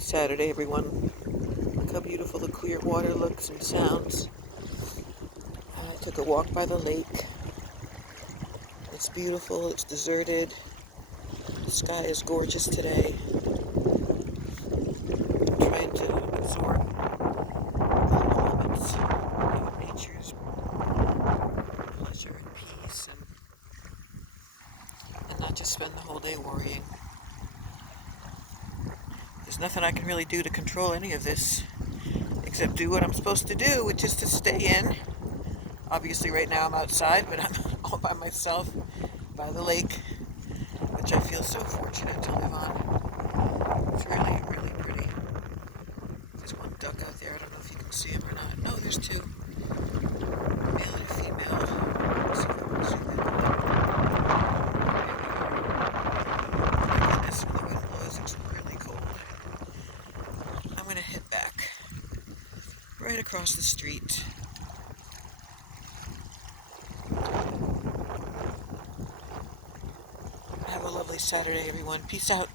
Happy Saturday, everyone. Look how beautiful the clear water looks and sounds. I took a walk by the lake. It's beautiful, it's deserted. The sky is gorgeous today. I'm trying to absorb the moments of nature's pleasure and peace and not just spend the whole day worrying. There's nothing I can really do to control any of this except do what I'm supposed to do, which is to stay in. Obviously right now I'm outside, but I'm all by myself by the lake, which I feel so fortunate to live on. It's really, really pretty. There's one duck out there. I don't know if you can see him or not. No, there's two. Male and a female. Let's see if I can zoom in. My goodness, when the wind blows, it's really cold. I'm going to head back right across the street. Have a lovely Saturday, everyone. Peace out.